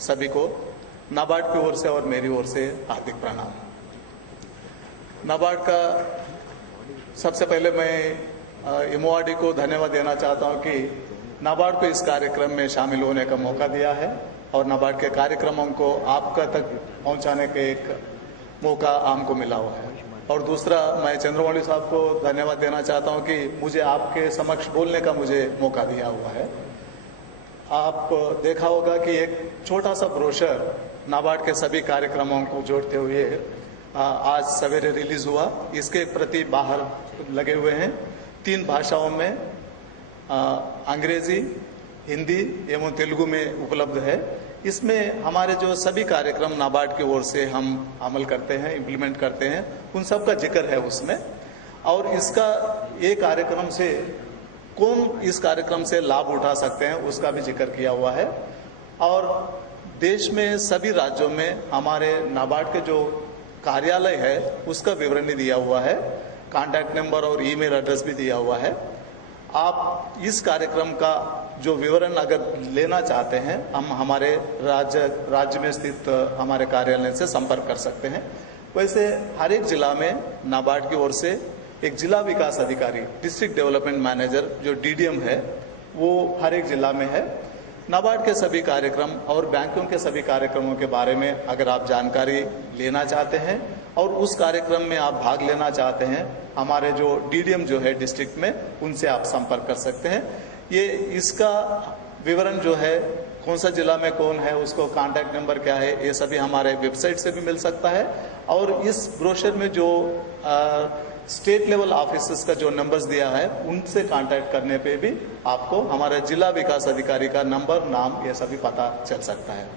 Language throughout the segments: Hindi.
सभी को नाबार्ड की ओर से और मेरी ओर से हार्दिक प्रणाम। नाबार्ड का सबसे पहले मैं एमओआरडी को धन्यवाद देना चाहता हूं कि नाबार्ड को इस कार्यक्रम में शामिल होने का मौका दिया है और नाबार्ड के कार्यक्रमों को आपका तक पहुंचाने का एक मौका हमको मिला हुआ है। और दूसरा, मैं चंद्रमौली साहब को धन्यवाद देना चाहता हूं कि मुझे आपके समक्ष बोलने का मुझे मौका दिया हुआ है। आप देखा होगा कि एक छोटा सा ब्रोशर नाबार्ड के सभी कार्यक्रमों को जोड़ते हुए आज सवेरे रिलीज हुआ। इसके प्रति बाहर लगे हुए हैं 3 भाषाओं में, अंग्रेजी, हिंदी एवं तेलुगु में उपलब्ध है। इसमें हमारे जो सभी कार्यक्रम नाबार्ड की ओर से हम अमल करते हैं, इम्प्लीमेंट करते हैं, उन सब का जिक्र है उसमें। और इसका ये कार्यक्रम से कौन इस कार्यक्रम से लाभ उठा सकते हैं उसका भी जिक्र किया हुआ है। और देश में सभी राज्यों में हमारे नाबार्ड के जो कार्यालय है उसका विवरण दिया हुआ है, कॉन्टैक्ट नंबर और ईमेल एड्रेस भी दिया हुआ है। आप इस कार्यक्रम का जो विवरण अगर लेना चाहते हैं, हम हमारे राज्य में स्थित हमारे कार्यालय से संपर्क कर सकते हैं। वैसे हर एक जिला में नाबार्ड की ओर से एक जिला विकास अधिकारी, डिस्ट्रिक्ट डेवलपमेंट मैनेजर जो डीडीएम है, वो हर एक जिला में है। नाबार्ड के सभी कार्यक्रम और बैंकों के सभी कार्यक्रमों के बारे में अगर आप जानकारी लेना चाहते हैं और उस कार्यक्रम में आप भाग लेना चाहते हैं, हमारे जो डीडीएम जो है डिस्ट्रिक्ट में, उनसे आप संपर्क कर सकते हैं। ये इसका विवरण जो है, कौन सा जिला में कौन है, उसको कांटेक्ट नंबर क्या है, ये सभी हमारे वेबसाइट से भी मिल सकता है। और इस ब्रोशर में जो स्टेट लेवल ऑफिसर्स का जो नंबर्स दिया है, उनसे कांटेक्ट करने पे भी आपको हमारे जिला विकास अधिकारी का नंबर, नाम, ये सभी पता चल सकता है।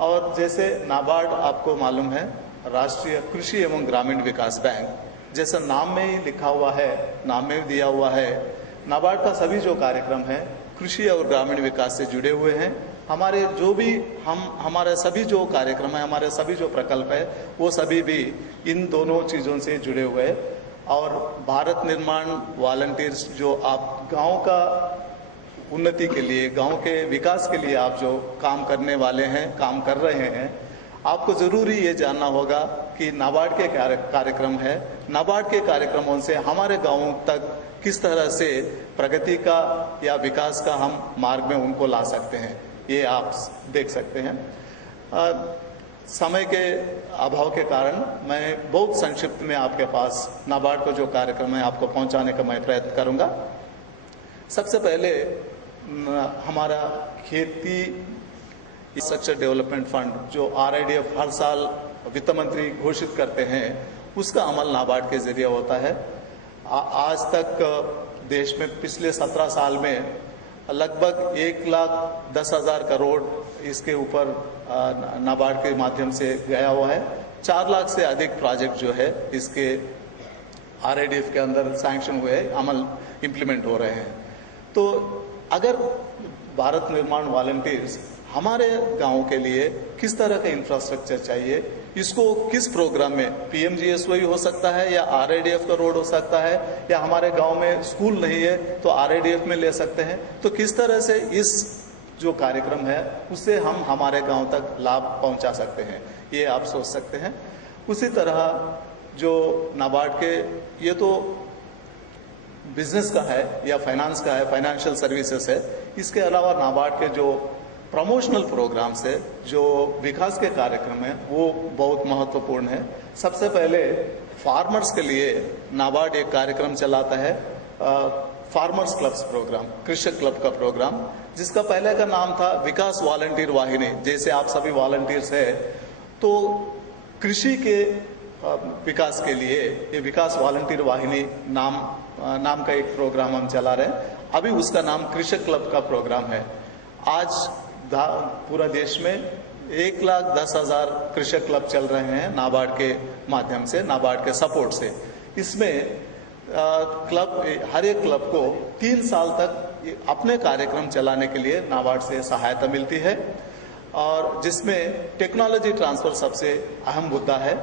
और जैसे नाबार्ड आपको मालूम है राष्ट्रीय कृषि एवं ग्रामीण विकास बैंक, जैसा नाम में ही लिखा हुआ है, नाम में भी दिया हुआ है, नाबार्ड का सभी जो कार्यक्रम है कृषि और ग्रामीण विकास से जुड़े हुए हैं। हमारे जो भी हमारे सभी जो कार्यक्रम है, हमारे सभी जो प्रकल्प है, वो सभी भी इन दोनों चीज़ों से जुड़े हुए हैं। और भारत निर्माण वॉलंटियर्स जो आप गांव का उन्नति के लिए, गांव के विकास के लिए आप जो काम करने वाले हैं, काम कर रहे हैं, आपको जरूरी ये जानना होगा कि नाबार्ड के कार्यक्रम है, नाबार्ड के कार्यक्रमों से हमारे गांवों तक किस तरह से प्रगति का या विकास का हम मार्ग में उनको ला सकते हैं, ये आप देख सकते हैं। समय के अभाव के कारण मैं बहुत संक्षिप्त में आपके पास नाबार्ड को जो कार्यक्रम है आपको पहुंचाने का मैं प्रयत्न करूंगा। सबसे पहले हमारा खेती इंफ्रास्ट्रक्चर डेवलपमेंट फंड जो RIDF हर साल वित्त मंत्री घोषित करते हैं, उसका अमल नाबार्ड के जरिए होता है। आज तक देश में पिछले 17 साल में लगभग 1,10,000 करोड़ इसके ऊपर नाबार्ड के माध्यम से गया हुआ है। 4 लाख से अधिक प्रोजेक्ट जो है इसके RIDF के अंदर सैंक्शन हुए, अमल इम्प्लीमेंट हो रहे हैं। तो अगर भारत निर्माण वॉलंटियर्स हमारे गांव के लिए किस तरह का इंफ्रास्ट्रक्चर चाहिए, इसको किस प्रोग्राम में, PMGSY हो सकता है या RIDF का रोड हो सकता है, या हमारे गांव में स्कूल नहीं है तो RIDF में ले सकते हैं, तो किस तरह से इस जो कार्यक्रम है उससे हम हमारे गांव तक लाभ पहुंचा सकते हैं, ये आप सोच सकते हैं। उसी तरह जो नाबार्ड के, ये तो बिजनेस का है या फाइनेंस का है, फाइनेंशियल सर्विसेज है। इसके अलावा नाबार्ड के जो प्रमोशनल प्रोग्राम्स है, जो विकास के कार्यक्रम है, वो बहुत महत्वपूर्ण है। सबसे पहले फार्मर्स के लिए नाबार्ड एक कार्यक्रम चलाता है, फार्मर्स क्लब्स प्रोग्राम, कृषक क्लब का प्रोग्राम, जिसका पहले का नाम था विकास वॉलंटियर वाहिनी। जैसे आप सभी वॉलंटियर्स है, तो कृषि के विकास के लिए ये विकास वॉलंटियर वाहिनी नाम का एक प्रोग्राम हम चला रहे हैं। अभी उसका नाम कृषक क्लब का प्रोग्राम है। आज पूरा देश में 1,10,000 कृषक क्लब चल रहे हैं नाबार्ड के माध्यम से, नाबार्ड के सपोर्ट से। इसमें हर एक क्लब को 3 साल तक अपने कार्यक्रम चलाने के लिए नाबार्ड से सहायता मिलती है, और जिसमें टेक्नोलॉजी ट्रांसफर सबसे अहम मुद्दा है।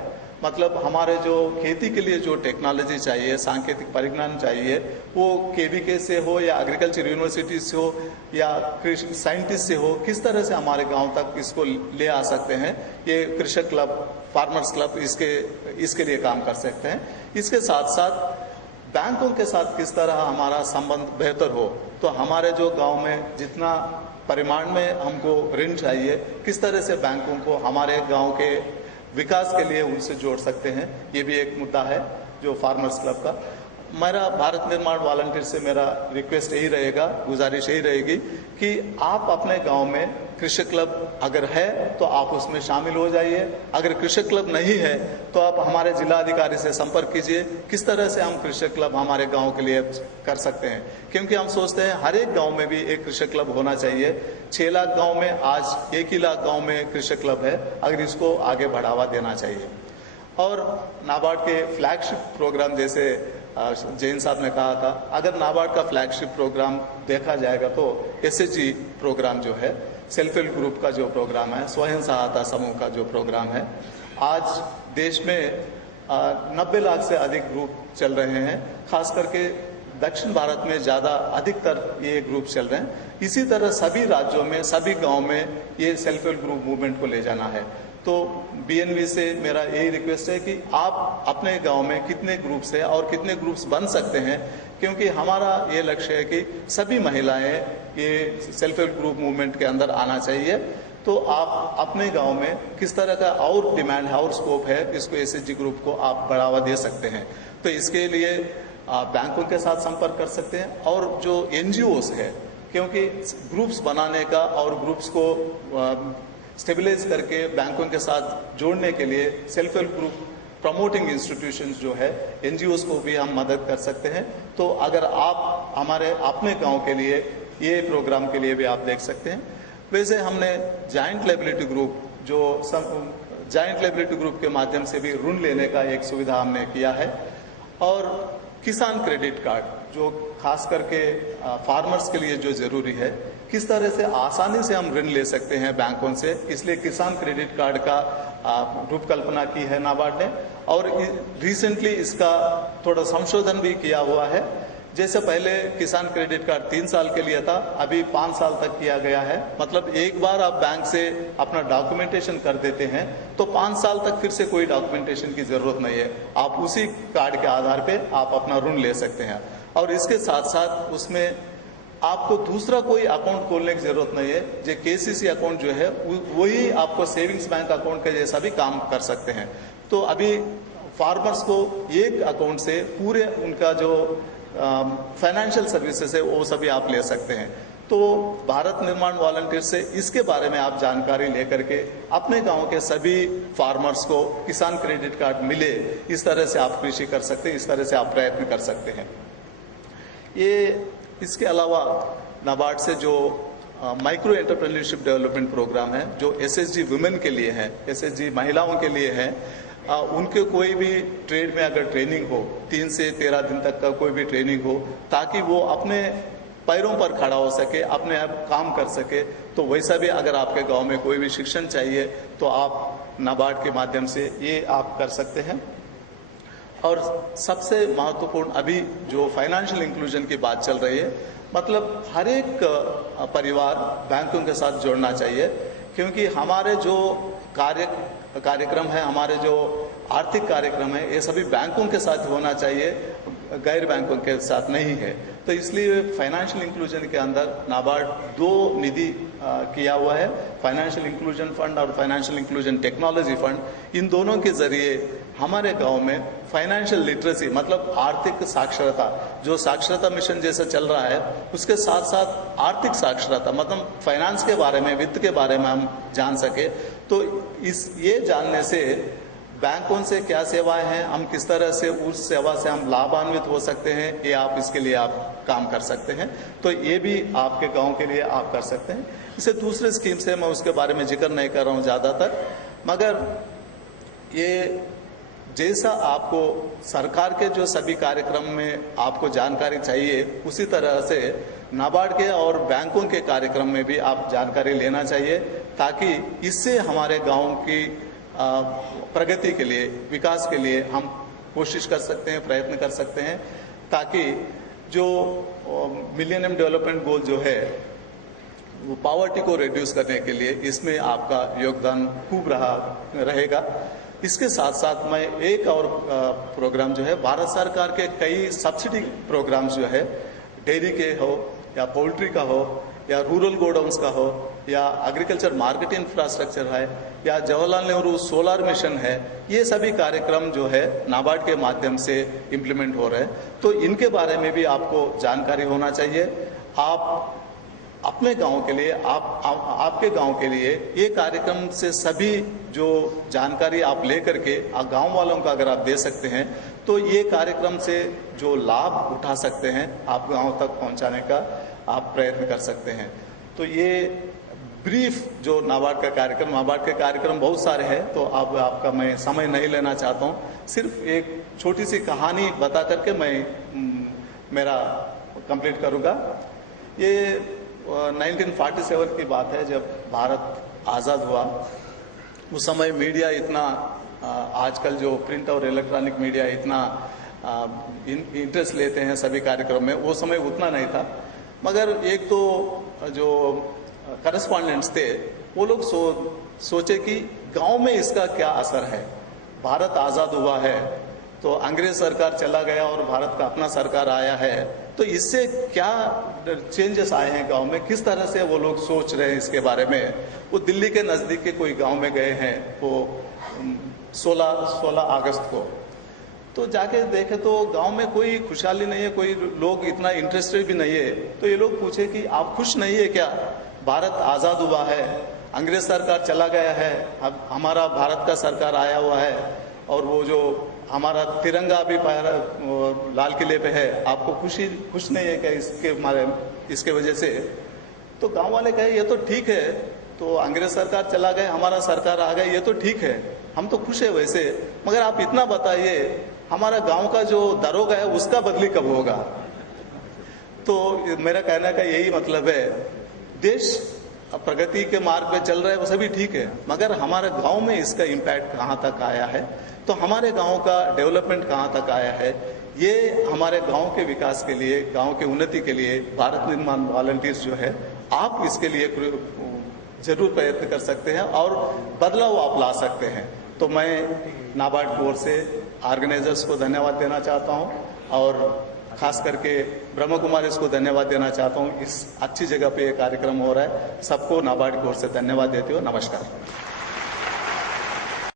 मतलब हमारे जो खेती के लिए जो टेक्नोलॉजी चाहिए, सांकेतिक परिज्ञान चाहिए, वो केवीके से हो या एग्रीकल्चर यूनिवर्सिटी से हो या साइंटिस्ट से हो, किस तरह से हमारे गांव तक इसको ले आ सकते हैं, ये कृषक क्लब, फार्मर्स क्लब इसके लिए काम कर सकते हैं। इसके साथ साथ बैंकों के साथ किस तरह हमारा संबंध बेहतर हो, तो हमारे जो गांव में जितना परिमाण में हमको ऋण चाहिए, किस तरह से बैंकों को हमारे गांव के विकास के लिए उनसे जोड़ सकते हैं, ये भी एक मुद्दा है जो फार्मर्स क्लब का। मेरा भारत निर्माण वॉलंटियर से मेरा रिक्वेस्ट यही रहेगा, गुजारिश यही रहेगी कि आप अपने गांव में कृषक क्लब अगर है तो आप उसमें शामिल हो जाइए। अगर कृषक क्लब नहीं है तो आप हमारे जिला अधिकारी से संपर्क कीजिए, किस तरह से हम कृषक क्लब हमारे गांव के लिए कर सकते हैं। क्योंकि हम सोचते हैं हर एक गांव में भी एक कृषक क्लब होना चाहिए। 6 लाख गांव में आज 1 ही लाख गांव में कृषक क्लब है, अगर इसको आगे बढ़ावा देना चाहिए। और नाबार्ड के फ्लैगशिप प्रोग्राम, जैसे जैन साहब ने कहा था, अगर नाबार्ड का फ्लैगशिप प्रोग्राम देखा जाएगा तो SHG प्रोग्राम जो है, सेल्फ हेल्प ग्रुप का जो प्रोग्राम है, स्वयं सहायता समूह का जो प्रोग्राम है, आज देश में 90 लाख से अधिक ग्रुप चल रहे हैं। खास करके दक्षिण भारत में ज़्यादा अधिकतर ये ग्रुप चल रहे हैं। इसी तरह सभी राज्यों में, सभी गांव में ये सेल्फ हेल्प ग्रुप मूवमेंट को ले जाना है। तो BNV से मेरा यही रिक्वेस्ट है कि आप अपने गांव में कितने ग्रुप्स है और कितने ग्रुप्स बन सकते हैं, क्योंकि हमारा ये लक्ष्य है कि सभी महिलाएं ये सेल्फ हेल्प ग्रुप मूवमेंट के अंदर आना चाहिए। तो आप अपने गांव में किस तरह का और डिमांड है और स्कोप है, इसको SHG ग्रुप को आप बढ़ावा दे सकते हैं। तो इसके लिए बैंकों के साथ संपर्क कर सकते हैं और जो NGOs है, क्योंकि ग्रुप्स बनाने का और ग्रुप्स को स्टेबलाइज करके बैंकों के साथ जोड़ने के लिए self help group promoting institutions जो है, NGOs को भी हम मदद कर सकते हैं। तो अगर आप हमारे अपने गांव के लिए ये प्रोग्राम के लिए भी आप देख सकते हैं। वैसे हमने जॉइंट लायबिलिटी ग्रुप, जो जॉइंट लायबिलिटी ग्रुप के माध्यम से भी ऋण लेने का एक सुविधा हमने किया है। और किसान क्रेडिट कार्ड, जो खास करके फार्मर्स के लिए जो जरूरी है, किस तरह से आसानी से हम ऋण ले सकते हैं बैंकों से, इसलिए किसान क्रेडिट कार्ड का रूपकल्पना की है नाबार्ड ने। और रिसेंटली इसका थोड़ा संशोधन भी किया हुआ है। जैसे पहले किसान क्रेडिट कार्ड 3 साल के लिए था, अभी 5 साल तक किया गया है। मतलब एक बार आप बैंक से अपना डॉक्यूमेंटेशन कर देते हैं तो 5 साल तक फिर से कोई डॉक्यूमेंटेशन की जरूरत नहीं है। आप उसी कार्ड के आधार पे आप अपना ऋण ले सकते हैं। और इसके साथ साथ उसमें आपको दूसरा कोई अकाउंट खोलने की जरूरत नहीं है। जो KCC अकाउंट जो है वही आपको सेविंग्स बैंक अकाउंट के जैसा भी काम कर सकते हैं। तो अभी फार्मर्स को एक अकाउंट से पूरे उनका जो फाइनेंशियल सर्विसेज है वो सभी आप ले सकते हैं। तो भारत निर्माण वॉलंटियर से इसके बारे में आप जानकारी लेकर के अपने गांव के सभी फार्मर्स को किसान क्रेडिट कार्ड मिले, इस तरह से आप कृषि कर सकते हैं, इस तरह से आप प्रयत्न कर सकते हैं। ये इसके अलावा नाबार्ड से जो माइक्रो एंटरप्रेन्योरशिप डेवलपमेंट प्रोग्राम है, जो SHG वुमेन के लिए है, SHG महिलाओं के लिए है, उनके कोई भी ट्रेड में अगर ट्रेनिंग हो, 3 से 13 दिन तक का कोई भी ट्रेनिंग हो, ताकि वो अपने पैरों पर खड़ा हो सके, अपने आप काम कर सके। तो वैसा भी अगर आपके गांव में कोई भी शिक्षण चाहिए तो आप नाबार्ड के माध्यम से ये आप कर सकते हैं। और सबसे महत्वपूर्ण अभी जो फाइनेंशियल इंक्लूजन की बात चल रही है, मतलब हर एक परिवार बैंकों के साथ जोड़ना चाहिए, क्योंकि हमारे जो कार्यक्रम है, हमारे जो आर्थिक कार्यक्रम है, ये सभी बैंकों के साथ होना चाहिए, गैर बैंकों के साथ नहीं है। तो इसलिए फाइनेंशियल इंक्लूजन के अंदर नाबार्ड 2 निधि किया हुआ है, फाइनेंशियल इंक्लूजन फंड और फाइनेंशियल इंक्लूजन टेक्नोलॉजी फंड। इन दोनों के जरिए हमारे गांव में फाइनेंशियल लिटरेसी, मतलब आर्थिक साक्षरता, जो साक्षरता मिशन जैसा चल रहा है, उसके साथ साथ आर्थिक साक्षरता, मतलब फाइनेंस के बारे में, वित्त के बारे में हम जान सके। तो ये जानने से बैंकों से क्या सेवाएं हैं, हम किस तरह से उस सेवा से हम लाभान्वित हो सकते हैं, ये आप इसके लिए आप काम कर सकते हैं। तो ये भी आपके गांव के लिए आप कर सकते हैं। इसे दूसरे स्कीम से मैं उसके बारे में जिक्र नहीं कर रहा हूँ ज़्यादातर, मगर ये जैसा आपको सरकार के जो सभी कार्यक्रम में आपको जानकारी चाहिए, उसी तरह से नाबार्ड के और बैंकों के कार्यक्रम में भी आप जानकारी लेना चाहिए, ताकि इससे हमारे गांव की प्रगति के लिए, विकास के लिए हम कोशिश कर सकते हैं, प्रयत्न कर सकते हैं, ताकि जो मिलेनियम डेवलपमेंट गोल जो है वो पॉवर्टी को रिड्यूस करने के लिए इसमें आपका योगदान खूब रहेगा। इसके साथ साथ मैं एक और प्रोग्राम जो है, भारत सरकार के कई सब्सिडी प्रोग्राम्स जो है, डेयरी के हो या पोल्ट्री का हो या रूरल गोडाउन्स का हो या एग्रीकल्चर मार्केट इंफ्रास्ट्रक्चर है या जवाहरलाल नेहरू सोलर मिशन है, ये सभी कार्यक्रम जो है नाबार्ड के माध्यम से इम्प्लीमेंट हो रहे हैं। तो इनके बारे में भी आपको जानकारी होना चाहिए। आप अपने गांव के लिए, आपके गांव के लिए ये कार्यक्रम से सभी जो जानकारी आप लेकर के गांव वालों को अगर आप दे सकते हैं तो ये कार्यक्रम से जो लाभ उठा सकते हैं आप गांव तक पहुंचाने का आप प्रयत्न कर सकते हैं। तो ये ब्रीफ जो नाबार्ड का कार्यक्रम, नाबार्ड के कार्यक्रम बहुत सारे हैं, तो अब आपका मैं समय नहीं लेना चाहता हूँ। सिर्फ एक छोटी सी कहानी बता करके मैं मेरा कंप्लीट करूँगा। ये 1947 की बात है, जब भारत आज़ाद हुआ। उस समय मीडिया इतना, आजकल जो प्रिंट और इलेक्ट्रॉनिक मीडिया इतना इंटरेस्ट लेते हैं सभी कार्यक्रम में, वो समय उतना नहीं था। मगर एक तो जो करस्पॉन्डेंट्स थे वो लोग सोचे कि गांव में इसका क्या असर है। भारत आज़ाद हुआ है तो अंग्रेज सरकार चला गया और भारत का अपना सरकार आया है, तो इससे क्या चेंजेस आए हैं गांव में, किस तरह से वो लोग सोच रहे हैं इसके बारे में। वो दिल्ली के नज़दीक के कोई गांव में गए हैं, वो 16 अगस्त को, तो जाके देखे तो गांव में कोई खुशहाली नहीं है, कोई लोग इतना इंटरेस्टेड भी नहीं है। तो ये लोग पूछे कि आप खुश नहीं है क्या, भारत आज़ाद हुआ है, अंग्रेज सरकार चला गया है, अब हमारा भारत का सरकार आया हुआ है और वो जो हमारा तिरंगा भी लाल किले पे है, आपको खुश नहीं है क्या इसके वजह से। तो गांव वाले कहे ये तो ठीक है, तो अंग्रेज सरकार चला गया, हमारा सरकार आ गया, ये तो ठीक है, हम तो खुश है वैसे, मगर आप इतना बताइए हमारा गांव का जो दरोगा है उसका बदली कब होगा। तो मेरा कहने का यही मतलब है, देश प्रगति के मार्ग पे चल रहा है वो सभी ठीक है, मगर हमारे गांव में इसका इम्पैक्ट कहाँ तक आया है, तो हमारे गांव का डेवलपमेंट कहाँ तक आया है, ये हमारे गांव के विकास के लिए, गांव के उन्नति के लिए भारत निर्माण वॉलंटियर्स जो है, आप इसके लिए जरूर प्रयत्न कर सकते हैं और बदलाव आप ला सकते हैं। तो मैं नाबार्ड की ओर से ऑर्गेनाइजर्स को धन्यवाद देना चाहता हूं और खास करके ब्रह्म कुमारीज को धन्यवाद देना चाहता हूं। इस अच्छी जगह पे ये कार्यक्रम हो रहा है, सबको नाबार्ड की ओर से धन्यवाद देते हुए नमस्कार।